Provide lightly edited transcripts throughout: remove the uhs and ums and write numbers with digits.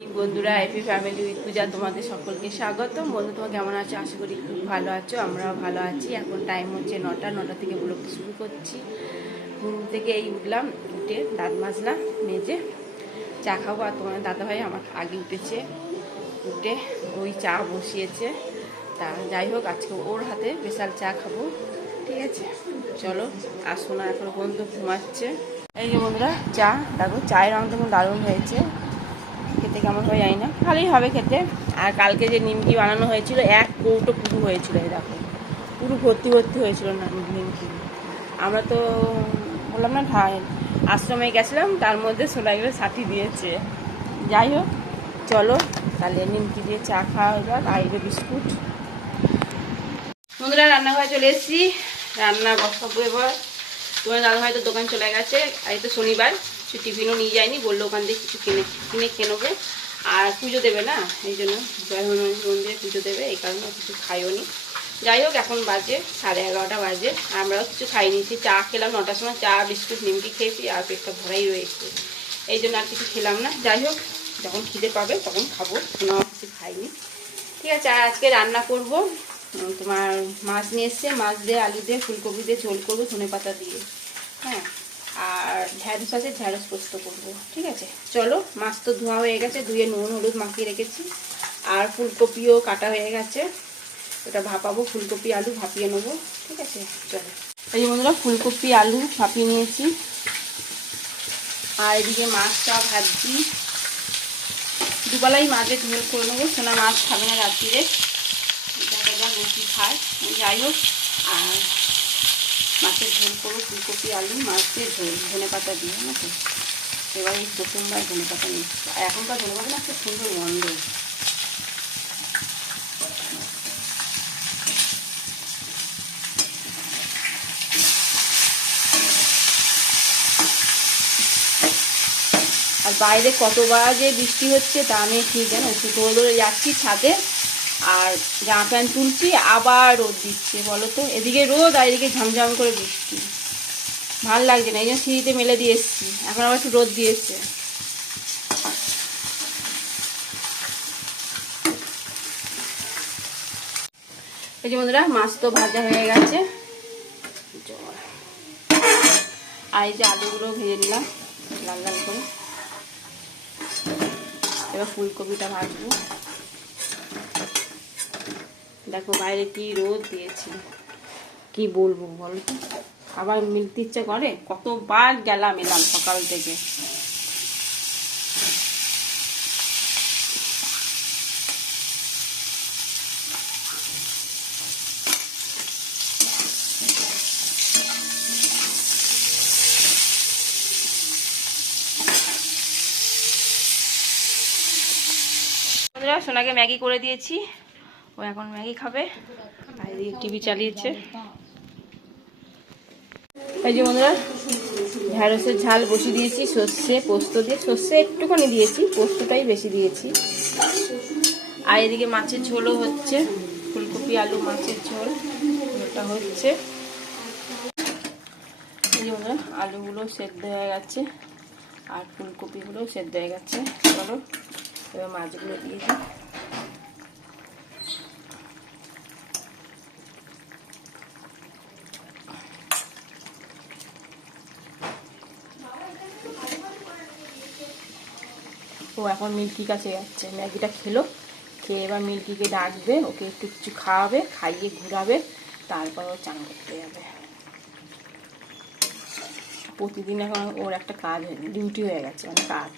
বন্ধুরা, happy family with পূজা তোমাদের সকলকে স্বাগতম। বন্ধু, তোমরা কেমন আছো? আশা করি খুব ভালো আছো। আমরাও ভালো আছি। এখন টাইম হচ্ছে 9টা থেকে ব্লগটা শুরু করছি। ঘুম থেকে এই উঠলাম, উঠে দাঁত মাজলাম, মেজে চা খাবো। আর তোমার দাদাভাই আমার আগে উঠেছে, উঠে ওই চা বসিয়েছে। তা যাই হোক, আজকে ওর হাতে স্পেশাল চা খাবো। ঠিক আছে, চলো। আর শোনা এখন পর্যন্ত ঘুমাচ্ছে। এই যে বন্ধুরা, চা দেখো, চায়ের রঙ তো দারুণ হয়েছে। খেতে কেমন হয় জানি না, ভালোই হবে খেতে। আর কালকে যে নিমকি বানানো হয়েছিল, এক কৌটো পুরো হয়েছিল। এই দেখো, পুরো ভর্তি ভর্তি হয়েছিল না নিমকি। আমরা তো বললাম না, আশ্রমে গেছিলাম, তার মধ্যে সোনাইগুলো সাথী দিয়েছে। যাই হোক, চলো তাহলে নিমকি দিয়ে চা খাওয়া হয়ে যাক। আর এই বিস্কুট। বন্ধুরা, রান্নাঘরে চলে এসেছি, রান্না বসাবো এবার। তোমার দাদাভাই তো দোকান চলে গেছে, আজ তো শনিবার, কিছু টিফিনও নিয়ে যায়নি, বললো ওখান থেকে কিছু কিনে খেয়ে নেবো। আর পুজো দেবে না, এই জন্য জয় হনুমান মন্দিরে পুজো দেবে, এই কারণে কিছু খাইও নি। যাই হোক, এখন বাজে 11:30 বাজে, আমরাও কিছু খাইনি। সে চা খেলাম 9টার সময়, চা বিস্কুট নিমকি খেয়েছি, আর পেটটা ভরাই রয়েছে, এই জন্য আর কিছু খেলাম না। যাই হোক, যখন খিদে পাবে তখন খাবো, কোনো কিছু খাইনি। ঠিক আছে, আর আজকে রান্না করব তোমার মাছ নিয়ে এসছে, মাছ দিয়ে আলু দিয়ে ফুলকপি দিয়ে ঝোল করবো ধনে পাতা দিয়ে। হ্যাঁ, আর ঢ্যাঁড়স আছে, ঢ্যাঁড়স পোস্ত করবো। ঠিক আছে, চলো। মাছ তো ধোয়া হয়ে গেছে, ধুয়ে নুন হলুদ মাখিয়ে রেখেছি। আর ফুলকপিও কাটা হয়ে গেছে, ওটা ভাপাবো। ফুলকপি আলু ভাপিয়ে নেবো। ঠিক আছে, চলো। এই যে বন্ধুরা, ফুলকপি আলু ভাপিয়ে নিয়েছি, আর এদিকে মাছটা ভাজছি। দুবেলাই মাছের ঝোল করে নেবো, সোনা মাছ খাবে না রাত্রিরে, দেখা যাক রুটি খায়। যাই হোক, আর মাছের ঝোল করবো, ফুলকপি আলু মাছ দিয়ে ঝোল ধনে পাতা দিয়ে। নাকি এবার এই প্রথমবার ধনে পাতা নিচ্ছি, আর এখনকার ধনে পাতা না খুব সুন্দর গন্ধ। আর বাইরে কতবার যে বৃষ্টি হচ্ছে তা আমি ঠিক জানো, শুধু ধরে যাচ্ছি ছাদে, আর জামা প্যান্ট তুলছি, আবার রোদ দিচ্ছে। বলো তো, এদিকে রোদ আর এদিকে ঝমঝম করে বৃষ্টি, ভাল লাগছে না। এই জন্য সিঁড়িতে মেলে দিয়ে এসেছি, এখন আবার একটু রোদ দিয়েছে। এই যে বন্ধুরা, মাছ তো ভাজা হয়ে গেছে, আর এই যে আলুগুলো ভেজে নিলাম লাল লাল করে। এবার ফুলকপিটা ভাজবো। দেখো বাইরে কি রোদ দিয়েছে, কি বলবো বলো তো। আবার মিলতে ইচ্ছে করে, কতবার গেলাম এলাম সকাল থেকে। সোনাকে ম্যাগি করে দিয়েছি, ও এখন ম্যাগি খাবে। আর এদিকে টিভি চালিয়েছে। এই যে বন্ধুরা, ঢ্যাঁড়সের ঝাল বসিয়ে দিয়েছি, সর্ষে পোস্ত দিয়ে। সর্ষে একটুখানি দিয়েছি, পোস্তটাই বেশি দিয়েছি। আর এদিকে মাছের ঝোলও হচ্ছে, ফুলকপি আলু মাছের ঝোল, ওটা হচ্ছে। এই যে বন্ধুরা, আলুগুলো সেদ্ধ হয়ে গেছে, আর ফুলকপিগুলো সেদ্ধ হয়ে গেছে। চলো এবার মাছগুলো দিয়ে দিই। ও এখন মিল্কির কাছে যাচ্ছে, ম্যাগিটা খেলো, খেয়ে এবার মিল্কিকে ডাকবে, ওকে একটু কিছু খাওয়াবে, খাইয়ে ঘুরাবে, তারপর ও চান করতে যাবে। প্রতিদিন এখন ওর একটা কাজ, ডিউটি হয়ে গেছে, মানে কাজ।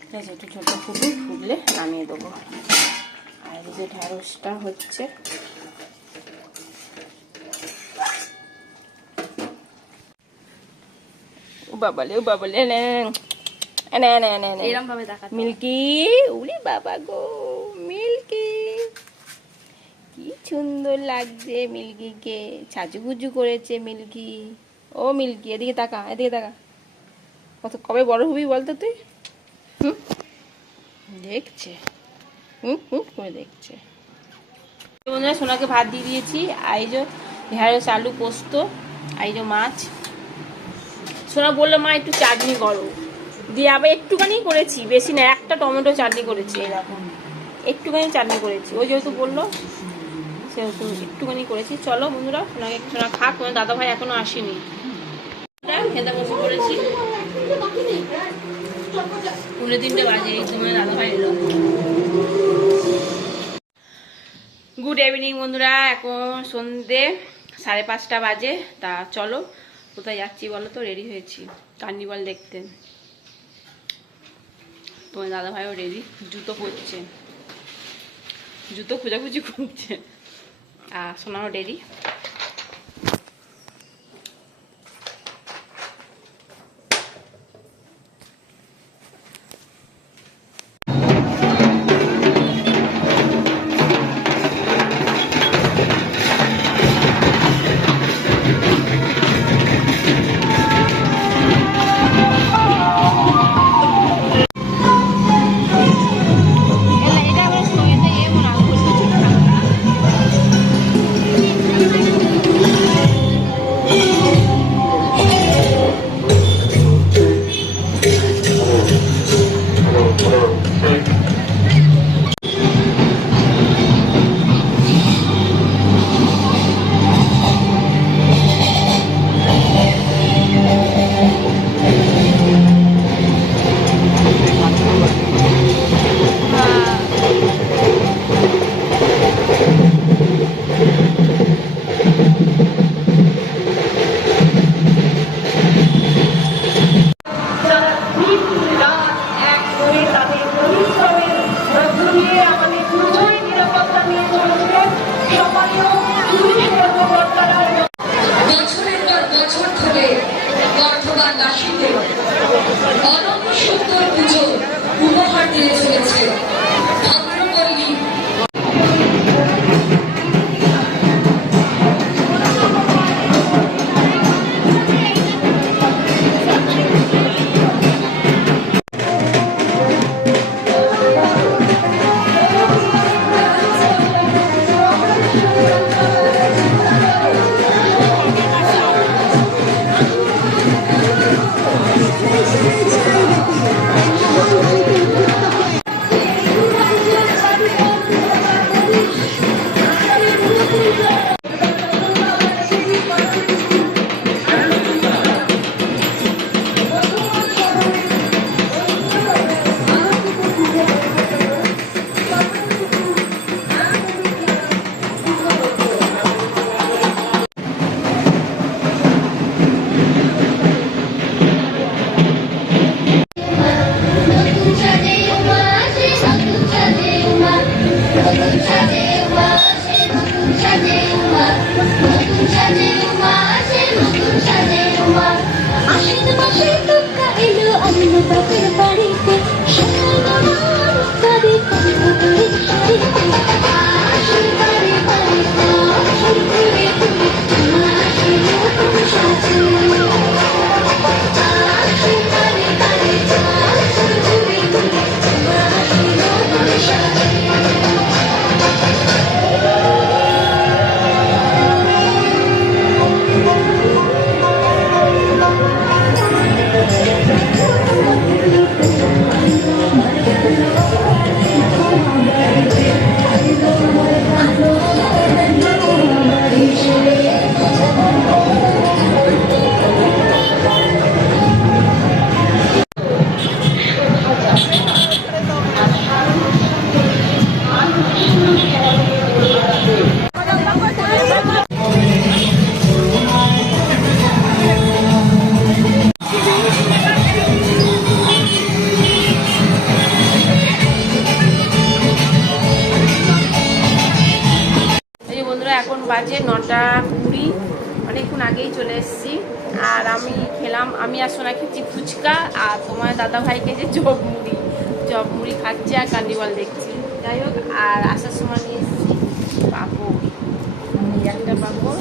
ঠিক আছে, একটু ছোটো ফুটলে নামিয়ে দেবো। আর এই যে ঢ্যাঁড়সটা হচ্ছে, ও বাবালে ও বাবালে, মিল্কি, উলি বাবা গো মিল্কি, কি সুন্দর লাগছে মিল্কিকে, সাজুগুজু করেছে মিল্কি। ও মিল্কি, এদিকে তাকা, এদিকে তাকা, কত কবে বড় হবি বলতো তুই? হুম, দেখছে, হুম হুম করে দেখছে। বন্ধুরা, সোনাকে ভাত দিয়ে দিয়েছি। আর এই যে ঢেঁড়স আলু পোস্ত, আর এই যে মাছ, সোনা বললো মা একটু চাটনি করো, দিয়ে আবার একটুখানি করেছি, বেশি না, একটা টমেটো চাটনি করেছি, এরকম একটুখানি চাটনি করেছি, ও যেহেতু বললো সেহেতু একটুখানি করেছি। চলো বন্ধুরা, সোনাকে সোনা খাক, তোমার দাদা ভাই এখনো আসেনি, খেতে বসে পড়েছি, 3:30 বাজে, তোমার দাদা ভাই এলো। গুড ইভিনিং বন্ধুরা, এখন সন্ধ্যে 5:30 বাজে। তা চলো কোথায় যাচ্ছি বলো তো? রেডি হয়েছি কার্নিভাল দেখতে, তোমার দাদা ভাইও রেডি, জুতো পরছে, জুতো খোঁজাখুঁজি করছে, আর সোনাও রেডি। এখন বাজে 9:20, অনেকক্ষণ আগেই চলে এসেছি। আর আমি খেলাম, আমি আর সোনা খেয়েছি ফুচকা, আর তোমার দাদা ভাইকে যে চপ মুড়ি খাচ্ছে আর কার্নিভাল দেখছি। যাই হোক, আর আসার সময় নিয়ে এসেছি পাঁপড়, এই একটা পাঁপড়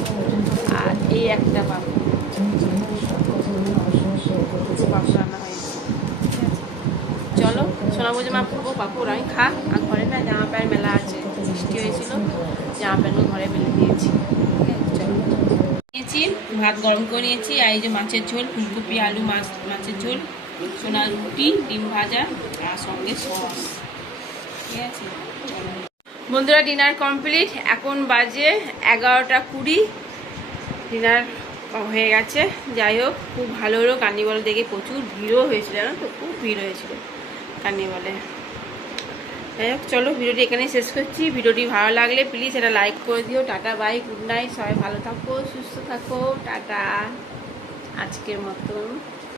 আর এই একটা পাঁপড়, পাঁপড় রান্না হয়েছে। চলো, সোনা বলছে মা খাবো পাঁপড়, আমি খা। আর ঘরে না জামা প্যান্ট মেলা আছে, বৃষ্টি হয়েছিল, জামা প্যান্টও ঘরে মেলে দিয়েছি। চলো, নিচ্ছি, ভাত গরম করে নিয়েছি, আর এই যে মাছের ঝোল, ফুলকপি আলু মাছের ঝোল, সোনার রুটি, ডিম ভাজা আর সঙ্গে সস। ঠিক আছে বন্ধুরা, ডিনার কমপ্লিট। এখন বাজে 11টা 20। ডিনার হয়ে গেছে। যাই হোক, খুব ভালো হলো। কার্নিভাল দেখে প্রচুর ভিড়ও হয়েছিল, জানো তো, খুব ভিড় হয়েছিল কার্নিভালে। যাই হোক, চলো ভিডিওটি এখানেই শেষ করছি। ভিডিওটি ভালো লাগলে প্লিজ এটা লাইক করে দিও। Tata, bye, good night. সবাই ভালো থাকো, সুস্থ থাকো, টাটা আজকের মতন।